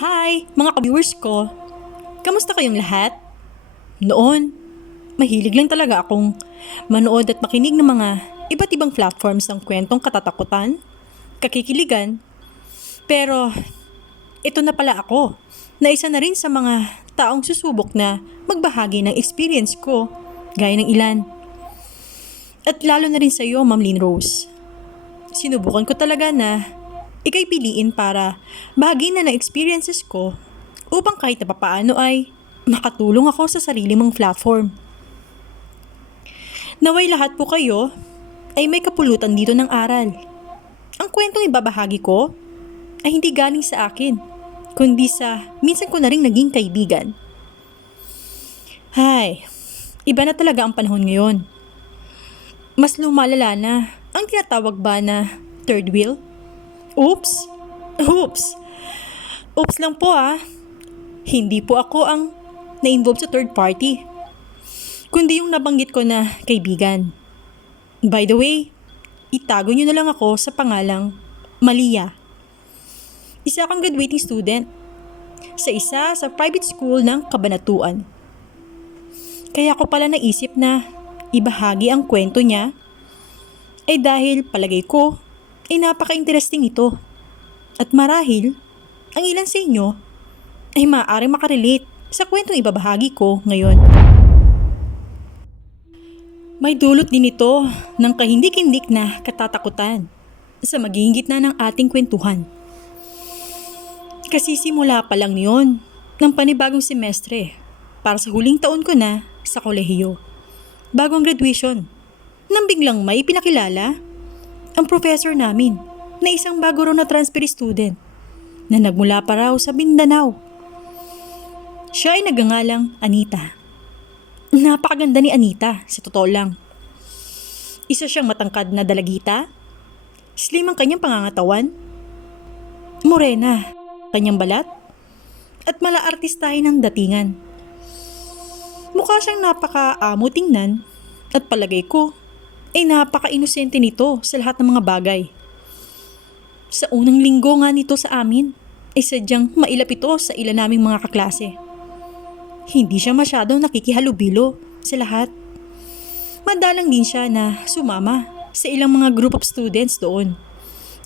Hi, mga ka-viewers ko. Kamusta kayong lahat? Noon, mahilig lang talaga akong manood at makinig ng mga iba't ibang platforms ng kwentong katatakutan, kakikiligan. Pero ito na pala ako, na isa na rin sa mga taong susubok na magbahagi ng experience ko, gaya ng ilan. At lalo na rin sa iyo, Ma'am Lynn Rose. Sinubukan ko talaga na ika'y piliin para bahagi na ng experiences ko upang kahit na papaano ay makatulong ako sa sarili mong platform. Naway lahat po kayo ay may kapulutan dito ng aral. Ang kwentong ibabahagi ko ay hindi galing sa akin, kundi sa minsan ko na rin naging kaibigan. Hay, iba na talaga ang panahon ngayon. Mas lumalala na ang tinatawag ba na third wheel? Oops! Oops! Oops lang po ah. Hindi po ako ang na-involve sa third party, kundi yung nabanggit ko na kaibigan. By the way, itago nyo na lang ako sa pangalang Malia. Isa akong graduating student sa isa sa private school ng Kabanatuan. Kaya ko pala naisip na ibahagi ang kwento niya ay dahil palagay ko ay napaka-interesting ito. At marahil, ang ilan sa inyo ay maaaring makarelate sa kwentong ibabahagi ko ngayon. May dulot din ito ng kahindik-hindik na katatakutan sa magiging gitna ng ating kwentuhan. Kasi simula pa lang yon ng panibagong semestre para sa huling taon ko na sa kolehiyo. Bagong graduation, nang biglang may pinakilala ang professor namin na isang bago raw na transfer student na nagmula pa raw sa Mindanao. Siya ay nagngangalang Anita. Napakaganda ni Anita, sa totoo lang. Isa siyang matangkad na dalagita, slim ang kanyang pangangatawan, morena kanyang balat, at mala-artistahin ng datingan. Mukha siyang napaka-amo tingnan at palagay ko ay napaka-inosente nito sa lahat ng mga bagay. Sa unang linggo nga nito sa amin ay sadyang mailap ito sa ilan naming mga kaklase. Hindi siya masyadong nakikihalubilo sa lahat. Madalang din siya na sumama sa ilang mga group of students doon.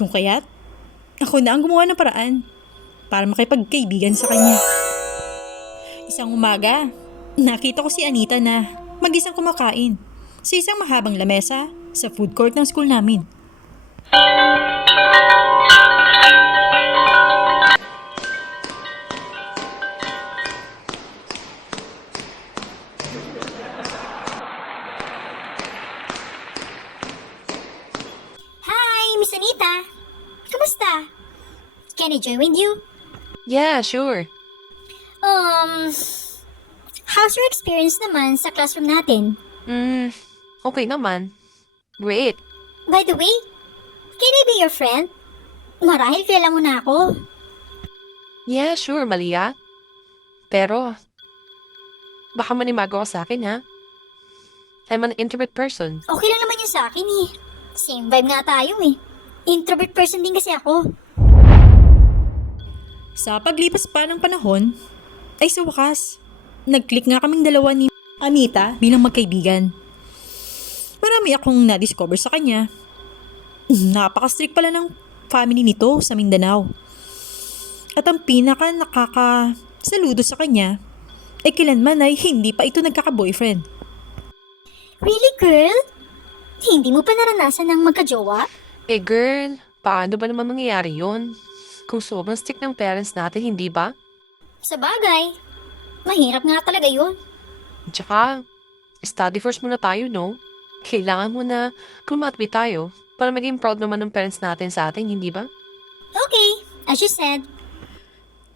Kung kaya't, ako na ang gumawa ng paraan para makipagkaibigan sa kanya. Isang umaga, nakita ko si Anita na mag-isang kumakain sa isang mahabang lamesa sa food court ng school namin. Hi, Miss Anita! Kamusta? Can I join with you? Yeah, sure. Um, how's your experience naman sa classroom natin? Okay naman. Great. By the way, can I be your friend? Marahil kilala mo na ako. Yeah, sure, Malia. Pero, baka manimago ka sa akin, ha? I'm an introvert person. Okay lang naman yun sa akin eh. Same vibe nga tayo eh. Introvert person din kasi ako. Sa paglipas pa ng panahon, ay sa wakas, nag-click nga kaming dalawa ni Anita bilang magkaibigan. Marami akong na-discover sa kanya. Napaka-strict pala ng family nito sa Mindanao. At ang pinaka nakakasaludo sa kanya ay kailanman ay hindi pa ito nagkaka-boyfriend. Really, girl? Hindi mo pa naranasan ng magka-jowa? Eh, girl, paano ba naman mangyayari yun? Kung sobrang strict ng parents natin, hindi ba? Sa bagay, mahirap nga talaga yun. Tsaka, study first muna tayo, no? Kailangan muna kumatwi tayo para maging proud naman ng parents natin sa atin, hindi ba? Okay, as you said.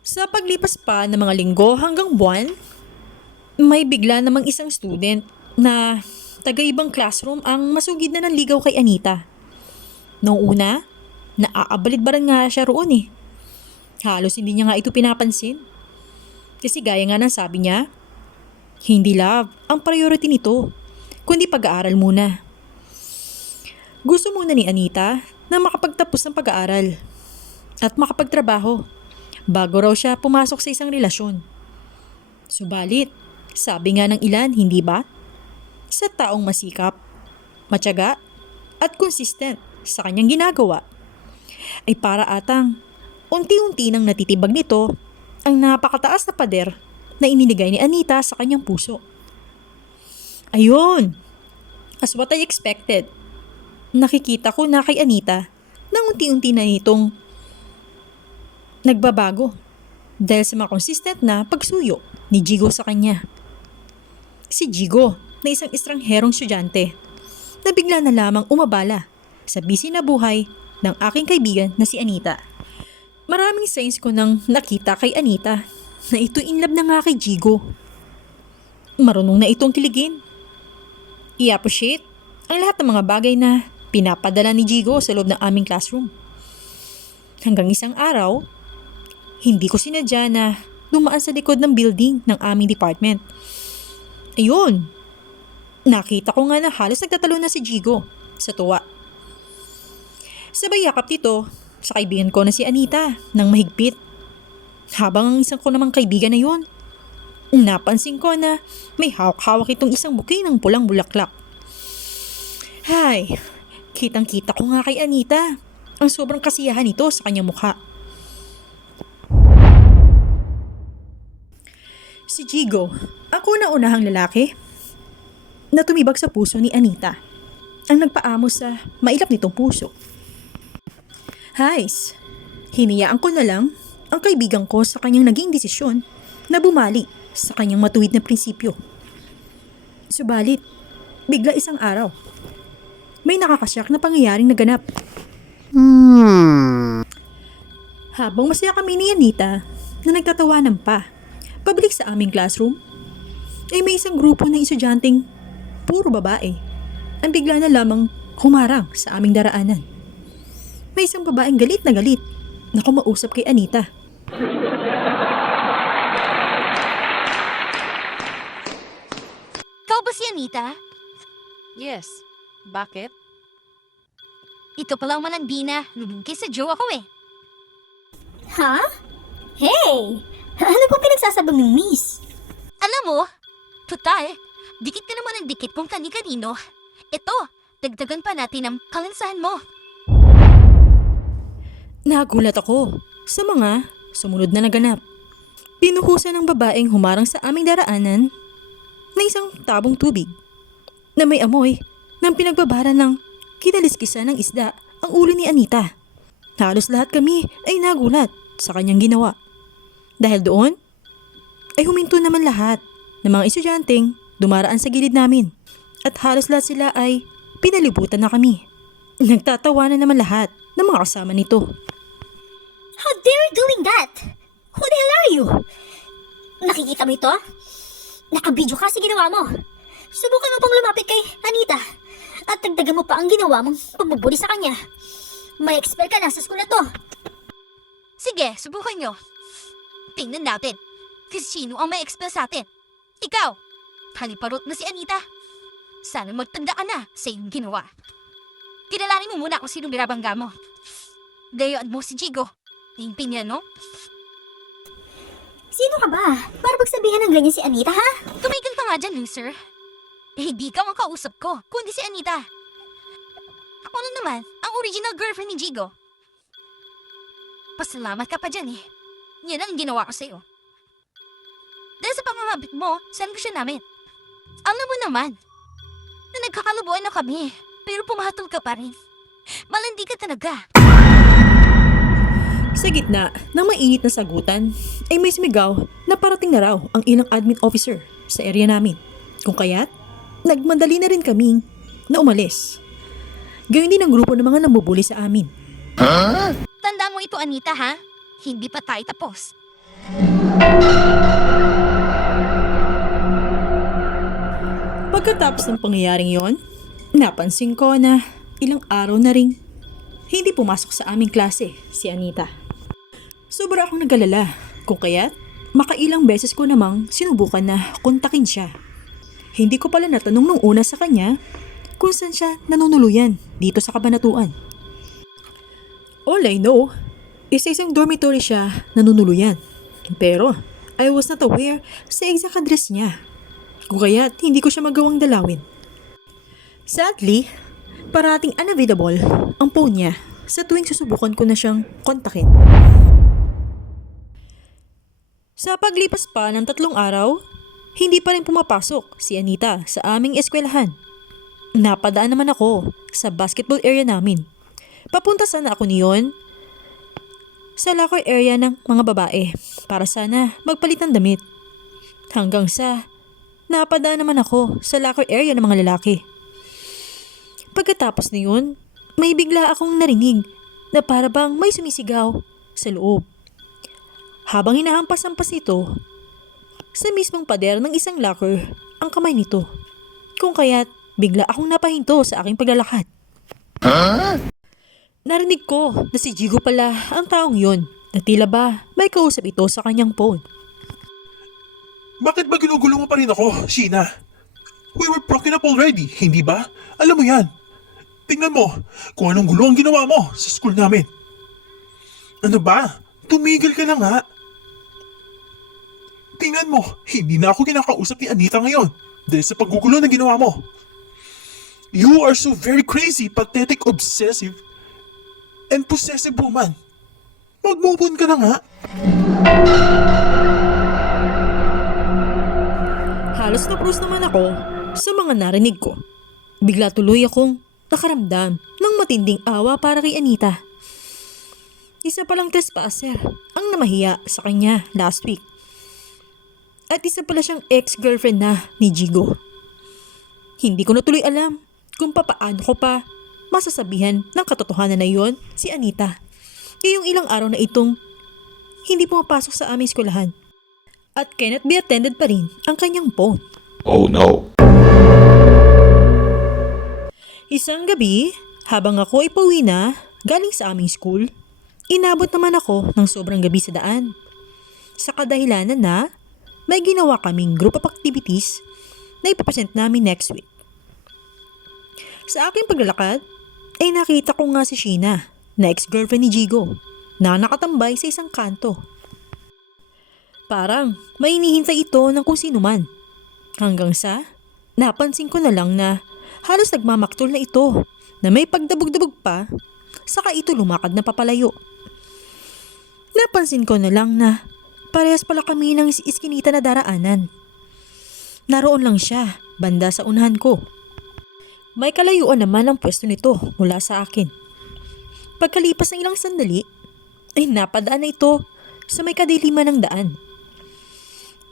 Sa paglipas pa ng mga linggo hanggang buwan, may bigla namang isang student na taga-ibang classroom ang masugid na ng ligaw kay Anita. Noong una, naaabalid-baran nga siya roon eh. Halos hindi niya nga ito pinapansin. Kasi gaya nga ng sabi niya, hindi love ang priority nito, kundi pag-aaral muna. Gusto muna ni Anita na makapagtapos ng pag-aaral at makapagtrabaho bago raw siya pumasok sa isang relasyon. Subalit, sabi nga ng ilan, hindi ba? Sa taong masikap, matyaga, at consistent sa kanyang ginagawa, ay para atang unti-unti nang natitibag nito ang napakataas na pader na ininigay ni Anita sa kanyang puso. Ayun! As what I expected, nakikita ko na kay Anita nang unti-unti na itong nagbabago dahil sa mga consistent na pagsuyo ni Jigo sa kanya. Si Jigo na isang estrangherong estudyante na bigla na lamang umabala sa busy na buhay ng aking kaibigan na si Anita. Maraming signs ko nang nakita kay Anita na ito in love na nga kay Jigo. Marunong na itong kiligin. I-appreciate ang lahat ng mga bagay na pinapadala ni Jigo sa loob ng aming classroom. Hanggang isang araw, hindi ko sinadya na dumaan sa likod ng building ng aming department. Ayun! Nakita ko nga na halos nagtatalo na si Jigo sa tuwa. Sabay yakap dito sa kaibigan ko na si Anita ng mahigpit. Habang ang isang ko namang kaibigan na yun, napansin ko na may hawak-hawak itong isang buke ng pulang bulaklak. Hay, kitang-kita ko nga kay Anita ang sobrang kasiyahan nito sa kanyang mukha. Si Jigo, ang una-unahang lalaki na tumibag sa puso ni Anita, ang nagpaamo sa mailap nitong puso. Hays, hiniyaan ko na lang ang kaibigan ko sa kanyang naging desisyon na bumali sa kanyang matuwid na prinsipyo. Subalit, bigla isang araw, may nakakasyak na pangyayaring naganap. Habang masaya kami ni Anita na nagtatawanan pa, pabalik sa aming classroom, ay may isang grupo ng estudyanteng puro babae ang bigla na lamang humarang sa aming daraanan. May isang babaeng galit na kumausap kay Anita. Ikaw ba si Anita? Yes. Bakit? Ito palang malambina. Nulungkis sa Joe ako eh. Ha? Hey! Ano po pinagsasabang ng miss? Alam mo, total, dikit ka naman ang dikit kung kani-kanino. Ito, dagdagan pa natin ang kalansahan mo. Nagulat ako sa mga sumunod na naganap. Pinuhusan ng babaeng humarang sa aming daraanan na isang tabong tubig na may amoy ng pinagbabara ng kinaliskisan ng isda ang ulo ni Anita. Halos lahat kami ay nagulat sa kanyang ginawa. Dahil doon, ay huminto naman lahat ng mga estudyanteng dumaraan sa gilid namin at halos lahat sila ay pinalibutan na kami. Nagtatawa na naman lahat ng mga kasama nito. How dare you doing that? Who the hell are you? Nakikita mo ito? Nakabidyo ka sa ginawa mo. Subukan mo pang lumapit kay Anita at dagdagan mo pa ang ginawa mong pambubuli sa kanya. May expel ka na sa school na to. Sige, subukan nyo. Tingnan natin kasi sino ang may expel sa atin. Ikaw, haliparot na si Anita. Sana magtanda ka na sa iyong ginawa. Kilalanin mo muna kung sino binabangga mo. Gayaan mo si Jigo. Tingpin niya, no? Sino ka ba? Para pagsabihan ng ganyan si Anita, ha? Tumigil ka nga dyan, loser. Hindi ka ang kausap ko, kundi si Anita. Ako na naman, ang original girlfriend ni Jigo. Pasalamat ka pa dyan eh. Yan ang ginawa ko sa'yo. Dahil sa pangangabit mo, celebration namin. Alam mo naman, na nagkakalubuan na kami, pero pumatol ka pa rin. Malandi ka talaga. Sa gitna ng mainit na sagutan ay may sumigaw na parating na raw ang ilang admin officer sa area namin. Kung kaya't, nagmadali na rin kaming na umalis. Gayun din ang grupo ng mga namubuli sa amin. Tanda mo ito, Anita, ha? Hindi pa tayo tapos. Pagkatapos ng pangyayaring yon, napansin ko na ilang araw na rin hindi pumasok sa aming klase si Anita. Sobra akong nag-alala kung kaya't makailang beses ko namang sinubukan na kontakin siya. Hindi ko pala natanong nung una sa kanya kung saan siya nanunuluyan dito sa kabanatuan. All I know Isa-isang dormitory siya nanunuluyan. Pero I was not aware sa exact address niya. Kung kaya't hindi ko siya magawang dalawin. Sadly, parating unavailable ang phone niya sa tuwing susubukan ko na siyang kontakin. Sa paglipas pa ng 3 araw, hindi pa rin pumapasok si Anita sa aming eskwelahan. Napadaan naman ako sa basketball area namin. Papunta sana ako niyon sa locker area ng mga babae para sana magpalit ng damit. Hanggang sa napadaan naman ako sa locker area ng mga lalaki. Pagkatapos niyon, may bigla akong narinig na para bang may sumisigaw sa loob. Habang hinahampas-hampas ito, sa mismong pader ng isang locker ang kamay nito. Kung kaya't bigla akong napahinto sa aking paglalakad. Narinig ko na si Jigo pala ang taong yun na tila ba may kausap ito sa kanyang phone. Bakit ba ginugulo mo pa rin ako, Sheena? We were broken up already, hindi ba? Alam mo yan. Tingnan mo kung anong gulo ang ginawa mo sa school namin. Ano ba? Tumigil ka na nga. Tingnan mo, hindi na ako kinakausap ni Anita ngayon dahil sa paggugulo na ginawa mo. You are so very crazy, pathetic, obsessive, and possessive woman. Mag-move on ka na nga. Halos na-cruise naman ako sa mga narinig ko. Bigla tuloy akong nakaramdam ng matinding awa para kay Anita. Isa palang trespasser ang namahiya sa kanya last week. At isa pala siyang ex-girlfriend na ni Jigo. Hindi ko na tuloy alam kung papaano ko pa masasabihan ng katotohanan na yon si Anita. Ngayong ilang araw na itong hindi pumapasok sa aming eskwelahan. At cannot be attended pa rin ang kanyang phone. Oh no. Isang gabi, habang ako ay pauwi na galing sa aming school, inabot naman ako ng sobrang gabi sa daan. Sa kadahilanan na may ginawa kaming group of activities na ipapresent namin next week. Sa aking paglalakad, ay nakita ko nga si Sheena, na ex-girlfriend ni Jigo, na nakatambay sa isang kanto. Parang may hinihintay ito ng kung sino man. Hanggang sa, napansin ko na lang na halos nagmamaktol na ito na may pagdabog-dabog pa, saka ito lumakad na papalayo. Napansin ko na lang na parehas pala kami ng iskinita na daraanan. Naroon lang siya, banda sa unahan ko. May kalayuan naman ang pwesto nito mula sa akin. Pagkalipas ng ilang sandali, ay napadaan na ito sa may kadiliman ng daan.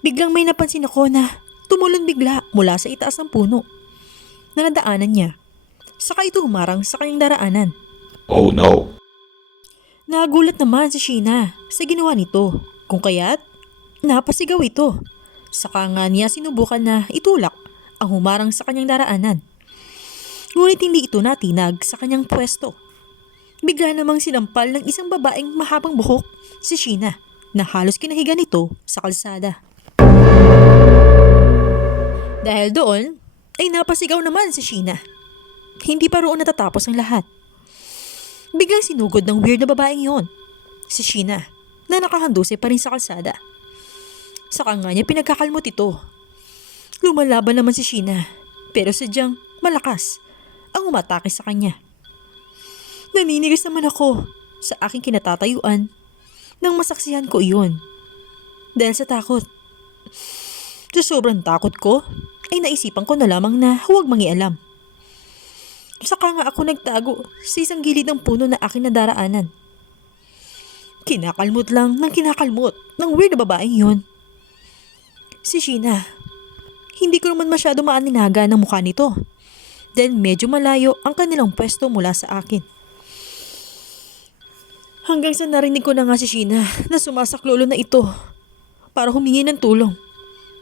Biglang may napansin ako na tumulon bigla mula sa itaas ng puno na nadaanan niya. Saka ito humarang sa kanyang daraanan. Oh no. Nagulat naman si Sheena sa ginawa nito. Kung kaya't, napasigaw ito. Saka nga niya sinubukan na itulak ang humarang sa kanyang daraanan. Ngunit hindi ito natinag sa kanyang pwesto. Bigla namang sinampal ng isang babaeng mahabang buhok si Sheena na halos kinahiga nito sa kalsada. Dahil doon, ay napasigaw naman si Sheena. Hindi pa roon natatapos ang lahat. Biglang sinugod ng weird na babaeng yon, si Sheena, na nakahandusay pa rin sa kalsada. Saka nga niya pinagkakalmot ito. Lumalaban naman si Sheena, pero sadyang malakas ang umatake sa kanya. Naninigas naman ako sa aking kinatatayuan nang masaksihan ko iyon. Dahil sa takot. Sa sobrang takot ko, ay naisipan ko na lamang na huwag mangialam. Saka nga ako nagtago sa isang gilid ng puno na aking nadaraanan. Kinakalmot lang ng kinakalmot ng weird na babaeng yon. Si Sheena. Hindi ko naman masyado maaninaga ng mukha nito. Dahil medyo malayo ang kanilang pwesto mula sa akin. Hanggang sa narinig ko na nga si Sheena na sumasaklolo na ito para humingi ng tulong.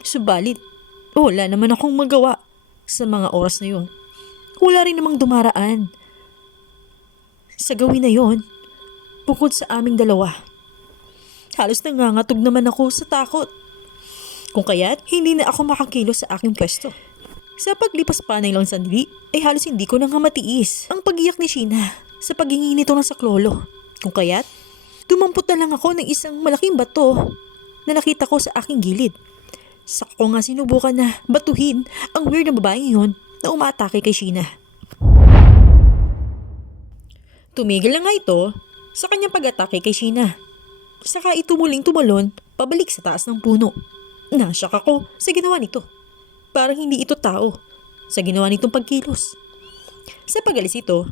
Subalit, wala naman akong magawa sa mga oras na yon. Wala rin namang dumaraan sa gawin na yon bukod sa aming dalawa. Halos nangangatog naman ako sa takot. Kung kaya't hindi na ako makakilos sa aking pwesto. Sa paglipas pa ng ilang sandali, ay halos hindi ko nang matiis ang pag-iyak ni Sheena sa paghingi nito ng saklolo. Kung kaya't, Dumampot na lang ako ng isang malaking bato na nakita ko sa aking gilid. Saka ko nga sinubukan na batuhin ang weird na babaeng yun na umaatake kay Sheena. Tumigil na nga ito sa kanyang pag-atake kay Sheena. Saka ito muling tumalon pabalik sa taas ng puno. Nasyak ako sa ginawa nito. Parang hindi ito tao sa ginawa nitong pagkilos. Sa pag-alis ito,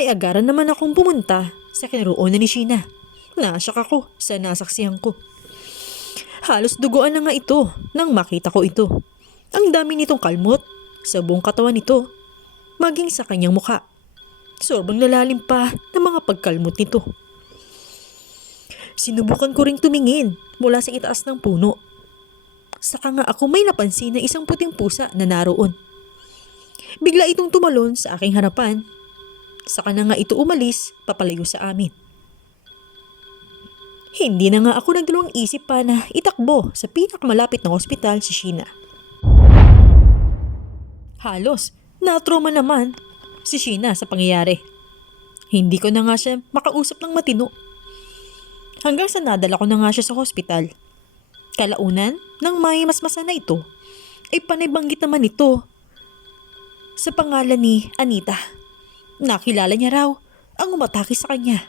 ay agaran naman akong pumunta sa kinaroonan ni Sheena. Nasyak ako sa nasaksihan ko. Halos duguan na nga ito nang makita ko ito. Ang dami nitong kalmot sa buong katawan nito, maging sa kanyang mukha. Sobrang lalalim pa ng mga pagkalmot nito. Sinubukan ko ring tumingin mula sa itaas ng puno. Saka nga ako may napansin na isang puting pusa na naroon. Bigla itong tumalon sa aking harapan. Saka na nga ito umalis papalayo sa amin. Hindi na nga ako nagdalawang isip pa na itakbo sa pinakamalapit na ospital si Sheena. Halos na-trauma naman si Sheena sa pangyayari. Hindi ko na nga siya makausap ng matino. Hanggang sa nadala ko na nga siya sa hospital. Kalaunan, nang may masmasa na ito, ay panibanggit naman ito sa pangalan ni Anita. Nakilala niya raw ang umatake sa kanya.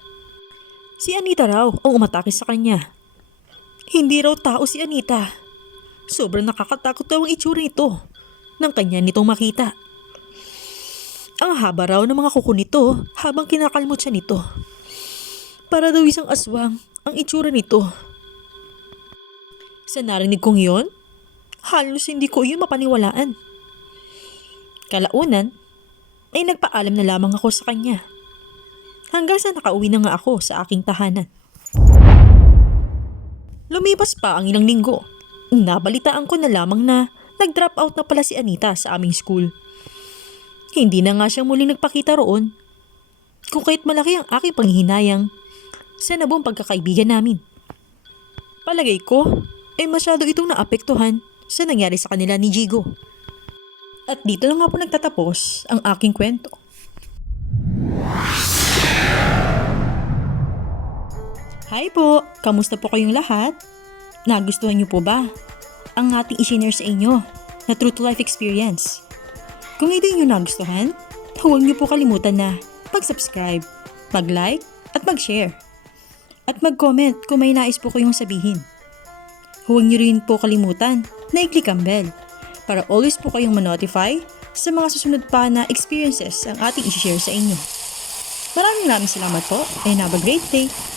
Si Anita raw ang umatake sa kanya. Hindi raw tao si Anita. Sobrang nakakatakot daw ang itsura nito nang kanya nitong makita. Ang haba raw ng mga kuko nito habang kinakalmot siya nito. Para daw isang aswang ang itsura nito. Sa narinig kong yon, halos hindi ko yun mapaniwalaan. Kalaunan, ay nagpaalam na lamang ako sa kanya. Hanggang sa nakauwi na nga ako sa aking tahanan. Lumipas pa ang ilang linggo. Nabalitaan ko na lamang na nag-drop out na pala si Anita sa aming school. Hindi na nga siya muling nagpakita roon. Kung kahit malaki ang aking panghihinayang sa nabuong pagkakaibigan namin. Palagay ko, ay masyado itong naapektuhan sa nangyari sa kanila ni Jigo. At dito na nga po nagtatapos ang aking kwento. Hi po! Kamusta po kayong lahat? Nagustuhan niyo po ba ang ating i-share sa inyo na true to life experience? Kung ito yung nagustuhan, huwag niyo po kalimutan na mag-subscribe, mag-like at mag-share. At mag-comment kung may nais po kayong sabihin. Huwag niyo rin po kalimutan na i-click ang bell para always po kayong ma-notify sa mga susunod pa na experiences ang ating i-share sa inyo. Maraming salamat po and have a great day!